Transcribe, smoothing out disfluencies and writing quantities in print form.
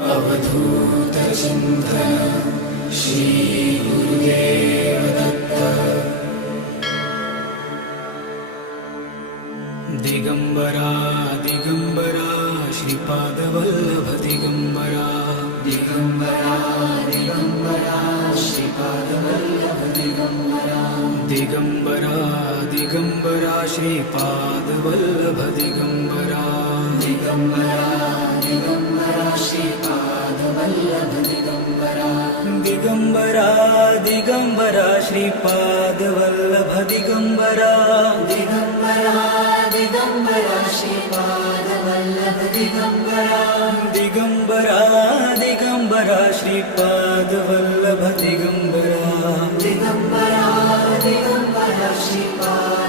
अवधूत चिंतन श्री गुरुदेव दत्त। दिगंबरा दिगंबरा श्रीपाद वल्लभ दिगंबरा। दिगंबरा दिगंबरा श्रीपाद वल्लभ दिगंबरा। दिगंबरा दिगंबरा श्रीपाद वल्लभ दिगंबरा। दिगंबरा दिगंबरा श्रीपाद वल्लभ दिगंबरा। दिगंबरा दिगंबरा श्रीपाद वल्लभ दिगंबरा। दिगंबरा दिगंबरा श्रीपाद वल्लभ दिगंबरा। दिगंबरा दिगंबरा श्रीपाद वल्लभ दिगंबरा। दिगंबरा दिगंबरा श्रीपाद